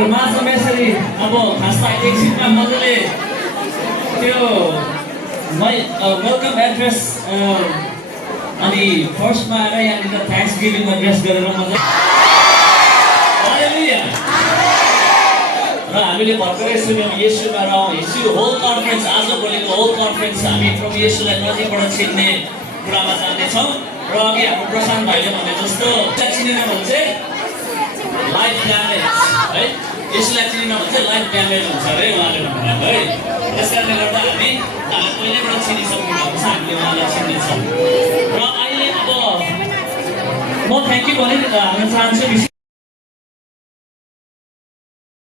तपाईँहरू माझमा यसरी अब खासमा एकछिनमा मजाले त्यो वेलकम एड्रेस अनि फर्स्टमा आएर यहाँनिर थ्याङ्क्स गिभिङ एड्रेस गरेर मजा र हामीले भर्खरै सुन्यौँ येशूमा रहौँ येशू होल कन्फरेन्स आजभोलिको होल कन्फरेन्स हामी प्रभु येशूलाई नजिकबाट चिन्ने कुरामा जाँदैछौँ र अघि हाम्रो प्रशान्त भाइले भने जस्तो चिनेन भने चाहिँ लाइफ ड्यामेज है यसलाई चिनेन भने चाहिँ लाइफ ड्यामेज हुन्छ अरे उहाँले भन्नुभएको है त्यस कारणले गर्दा हामी पहिल्यैबाट चिनिसक्नु भएको छ हामीले उहाँलाई चिन्नेछौँ र अहिले अब म थ्याङ्क यू भने हाल्न चाहन्छु